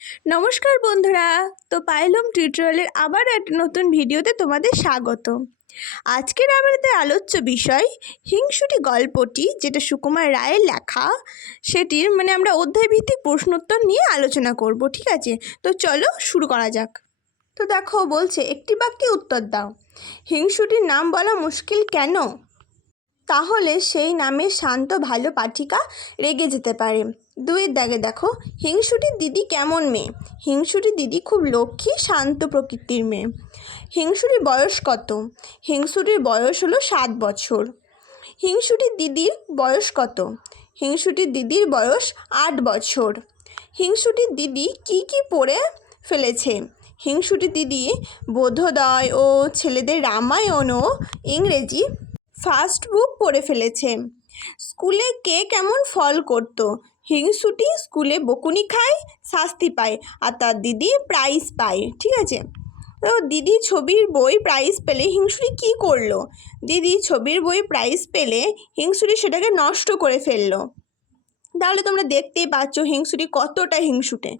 নমস্কার বন্ধুরা। তো পাইলম টিউটোরিয়ালের আবার একটা নতুন ভিডিওতে তোমাদের স্বাগত। আজকের আমাদের আলোচ্য বিষয় হিংসুটি গল্পটি, যেটা সুকুমার রায়ের লেখা, সেটির আমরা অধ্যায়ভিত্তিক প্রশ্নোত্তর নিয়ে আলোচনা করব। ঠিক আছে, তো চলো শুরু করা যাক। তো দেখো, বলছে একটি বাক্যে উত্তর দাও। হিংসুটির নাম বলা মুশকিল কেন? তাহলে সেই নামে শান্ত ভালো পাঠিকা রেগে যেতে পারে। দুইয়ের দাগে দেখো, হিংসুটির দিদি কেমন মেয়ে? হিংসুটির দিদি খুব লক্ষ্মী শান্ত প্রকৃতির মেয়ে। হিংসুটির বয়স কত? হিংসুটির বয়স হলো 7 বছর। হিংসুটির দিদির বয়স কত? হিংসুটির দিদির বয়স 8 বছর। হিংসুটির দিদি কি পড়ে ফেলেছে? হিংসুটির দিদি বোধোদয় ও ছেলেদের রামায়ণ ও ইংরেজি ফার্স্ট বুক পড়ে ফেলেছে। স্কুলে কে কেমন ফল করত? হিংসুটি স্কুলে বকুনি খায়, শাস্তি পায়, আর তার দিদি প্রাইজ পায়। ঠিক আছে, তো দিদি ছবির বই প্রাইজ পেলে হিংসুটি কি করলো? দিদি ছবির বই প্রাইজ পেলে হিংসুটি সেটাকে নষ্ট করে ফেললো। তাহলে তোমরা দেখতেই পাচ্ছ হিংসুটি কতটা হিংসুটে।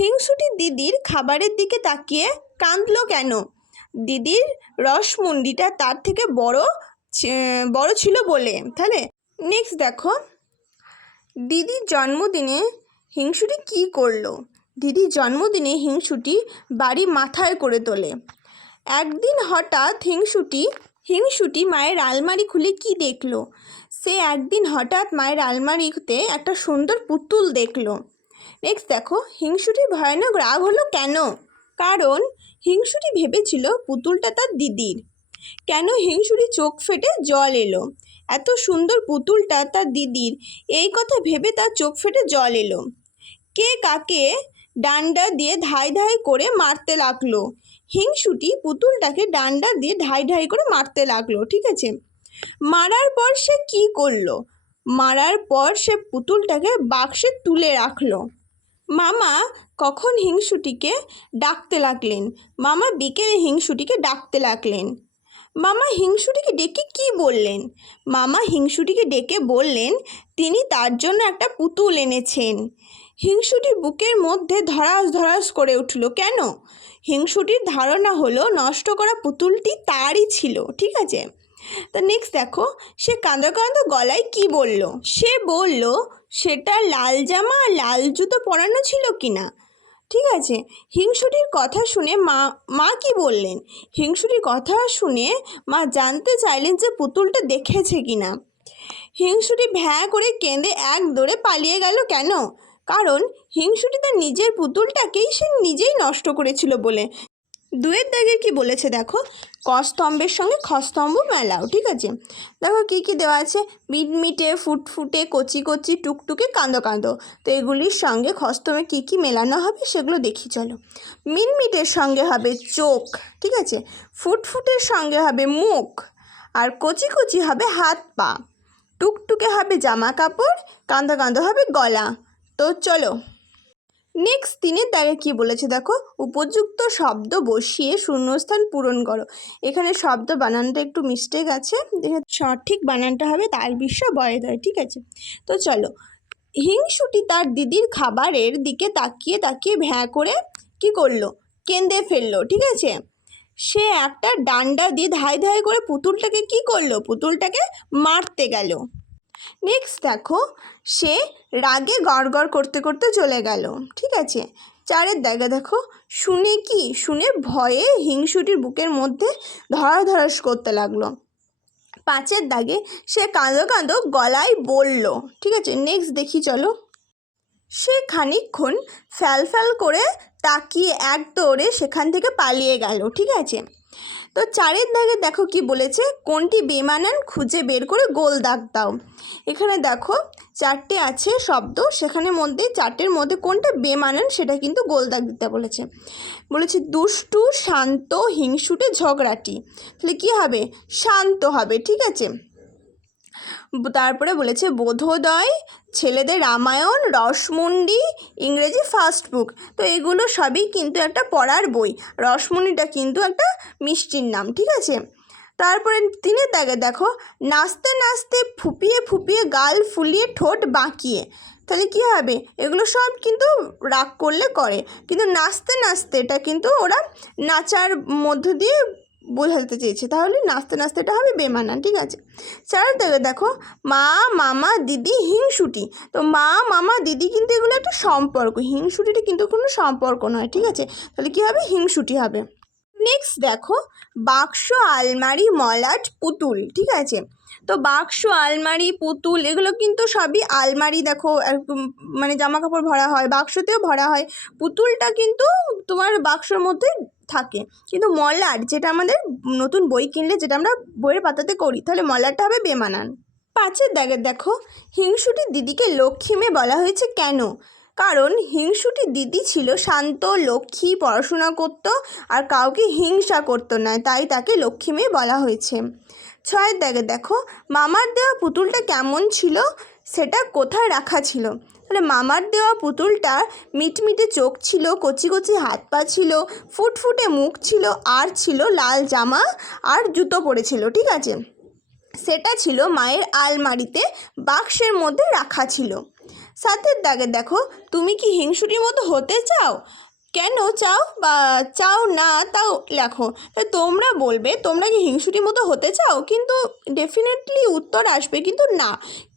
হিংসুটি দিদির খাবারের দিকে তাকিয়ে কাঁদলো কেন? দিদির রসমুন্ডিটা তার থেকে বড় ছিল বলে। তাহলে নেক্সট দেখো, দিদির জন্মদিনে হিংসুটি কি করলো? দিদির জন্মদিনে হিংসুটি বাড়ি মাথায় করে তোলে। একদিন হঠাৎ হিংসুটি মায়ের আলমারি খুলে কি দেখলো? সে একদিন হঠাৎ মায়ের আলমারিতে একটা সুন্দর পুতুল দেখলো। নেক্সট দেখো, হিংসুটির ভয়ানক রাগ হলো কেন? কারণ হিংসুটি ভেবেছিল পুতুলটা তার দিদির। কেন হিংসুটি চোখ ফেটে জল এলো? এত সুন্দর পুতুলটা তার দিদির, এই কথা ভেবে তার চোখ ফেটে জল এলো। কে কাকে ডান্ডা দিয়ে ধাই ধাই করে মারতে লাগলো? হিংসুটি পুতুলটাকে ডান্ডা দিয়ে ধাই ধাই করে মারতে লাগলো। ঠিক আছে, মারার পর সে কি করলো? মারার পর সে পুতুলটাকে বাক্সে তুলে রাখলো। মামা কখন হিংসুটিকে ডাকতে লাগলেন? মামা বিকেলে হিংসুটিকে ডাকতে লাগলেন। মামা হিংসুটিকে ডেকে কি বললেন? মামা হিংসুটিকে ডেকে বললেন তিনি তার জন্য একটা পুতুল এনেছেন। হিংসুটির বুকের মধ্যে ধড়াস ধড়াস করে উঠল কেন? হিংসুটির ধারণা হলো নষ্ট করা পুতুলটি তারই ছিল। ঠিক আছে, তা নেক্সট দেখো, সে কাঁদো কাঁদো গলায় কি বলল? সে বলল সেটা লাল জামা আর লাল জুতো পরানো ছিল কিনা। ঠিক আছে, হিংসুটির কথা শুনে মা কি বললেন? হিংসুটির কথা শুনে মা জানতে চাইলেন যে পুতুলটা দেখেছে কিনা। হিংসুটি ভ্যাঁ করে কেঁদে এক দৌড়ে পালিয়ে গেল কেন? কারণ হিংসুটি তার নিজের পুতুলটাকেই সে নিজেই নষ্ট করেছিল বলে। দুয়ের দাগে কি বলেছে দেখো, কস্তম্ভের সঙ্গে খস্তম্ভ মেলাও। ঠিক আছে, দেখো কি দেওয়া আছে, মিটমিটে ফুটফুটে কচি কচি টুকটুকে কাঁদো কাঁদো। তো এগুলির সঙ্গে খস্তম্ভে কি মেলানো হবে সেগুলো দেখি চলো। মিটমিটের সঙ্গে হবে চোখ, ঠিক আছে, ফুটফুটের সঙ্গে হবে মুখ, আর কচি কচি হবে হাত পা, টুকটুকে হবে জামা কাপড়, কাঁদো কাঁদো হবে গলা। তো চলো নেক্সট 3-এর দাগে কি বলেছে দেখো, উপযুক্ত শব্দ বসিয়ে শূন্যস্থান পূরণ করো। এখানে শব্দ বানানটা একটু মিস্টেক আছে, সঠিক বানানটা হবে তার বিশ্ব বয়দয়। ঠিক আছে, তো চলো, হিংসুটি তার দিদির খাবারের দিকে তাকিয়ে তাকিয়ে ভ্যাঁ করে কি করলো? কেঁদে ফেললো। ঠিক আছে, সে একটা ডান্ডা দিয়ে ধাই ধাই করে পুতুলটাকে কি করলো? পুতুলটাকে মারতে গেল। নেক্সট দেখো, সে রাগে গড়গড় করতে করতে চলে গেল। ঠিক আছে, 4-এর দাগে দেখো, শুনে ভয়ে হিংসুটির বুকের মধ্যে ধড়াধড়াস করতে লাগলো। 5-এর দাগে সে কাঁদো কাঁদো গলায় বলল। ঠিক আছে, নেক্সট দেখি চলো। সে খানিকক্ষণ ফ্যাল করে তাকিয়ে এক দৌড়ে সেখান থেকে পালিয়ে গেল। ঠিক আছে, তো 4-এর দাগে দেখো কি বলেছে, কোনটি বেমানান খুঁজে বের করে গোল দাগ দাও। এখানে দেখো 4টে আছে শব্দ, সেখানে মধ্যে 4টের মধ্যে কোনটা বেমানান সেটা কিন্তু গোল দাগ দিতে বলেছে দুষ্টু, শান্ত, হিংসুটে, ঝগড়াটি। তাহলে কি হবে? শান্ত হবে। ঠিক আছে, তারপরে বলেছে বোধোদয়, ছেলেদের রামায়ণ, রসমুন্ডি, ইংরেজি ফার্স্ট বুক। তো এগুলো সবই কিন্তু একটা পড়ার বই। রসমুন্ডিটা কিন্তু একটা মিষ্টির নাম। ঠিক আছে, তারপরে 3-এর দাগে দেখো, নাচতে নাচতে ফুপিয়ে ফুপিয়ে গাল ফুলিয়ে ঠোঁট বাঁকিয়ে। তাহলে কী হবে, এগুলো সব কিন্তু রাগ করলে করে, কিন্তু নাচতে নাচতে এটা কিন্তু ওরা নাচার মধ্য দিয়ে বোঝাতে চেয়েছে, তাহলে নাচতে নাচতে এটা হবে বেমানান। ঠিক আছে, 4 থেকে দেখো মা মামা দিদি হিংসুটি। তো মা মামা দিদি কিন্তু এগুলো একটা সম্পর্ক, হিংসুটিটা কিন্তু কোনো সম্পর্ক নয়। ঠিক আছে, তাহলে কী হবে, হিংসুটি হবে। নেক্সট দেখো বাক্স আলমারি মলাট পুতুল। ঠিক আছে, তো বাক্স আলমারি পুতুল এগুলো কিন্তু সবই আলমারি, দেখো মানে জামা কাপড় ভরা হয়, বাক্সতেও ভরা হয়, পুতুলটা কিন্তু তোমার বাক্সর মধ্যে থাকে। কিন্তু মলাট যেটা আমাদের নতুন বই কিনলে যেটা আমরা বইয়ের পাতাতে করি, তাহলে মলাটটা হবে বেমানান। 5 দাগের দেখো হিংসুটির দিদিকে লক্ষ্মী মেয়ে বলা হয়েছে কেন? কারণ হিংসুটির দিদি ছিল শান্ত, লক্ষ্মী, পড়াশোনা করত আর কাউকে হিংসা করতো না, তাই তাকে লক্ষ্মী মেয়ে বলা হয়েছে। 6 দাগে দেখো মামার দেওয়া পুতুলটা কেমন ছিল, সেটা কোথায় রাখা ছিল? তাহলে মামার দেওয়া পুতুলটা মিটমিটে চোখ ছিল, কচি কচি হাত পা ছিল, ফুটফুটে মুখ ছিল, আর ছিল লাল জামা আর জুতো পরেছিল। ঠিক আছে, সেটা ছিল মায়ের আলমারিতে বাক্সের মধ্যে রাখা ছিল। 7 দাগে দেখো তুমি কি হিংসুটির মতো হতে চাও? কেন চাও বা চাও না তাও লেখো। তোমরা বলবে তোমরা কি হিংসুটির মতো হতে চাও, কিন্তু ডেফিনেটলি উত্তর আসবে কিন্তু না,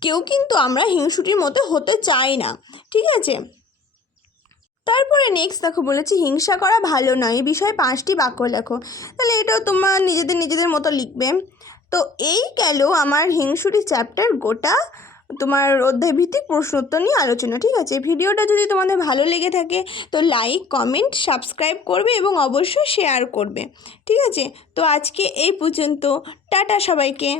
কেউ কিন্তু আমরা হিংসুটির মতো হতে চাই না। ঠিক আছে, তারপরে নেক্সট দেখো বলেছি হিংসা করা ভালো নয়, এই বিষয়ে 5টি বাক্য লেখো। তাহলে এটাও তোমরা নিজেদের মতো লিখবে। তো এই গেল আমার হিংসুটি চ্যাপ্টার গোটা তোমার অধ্যায়ভিত্তিক প্রশ্ন উত্তর নিয়ে আলোচনা। ঠিক আছে, ভিডিওটা যদি তোমাদের ভালো লেগে থাকে তো লাইক, কমেন্ট, সাবস্ক্রাইব করবে এবং অবশ্যই শেয়ার করবে। ঠিক আছে, তো আজকে এই পর্যন্ত, টাটা সবাইকে।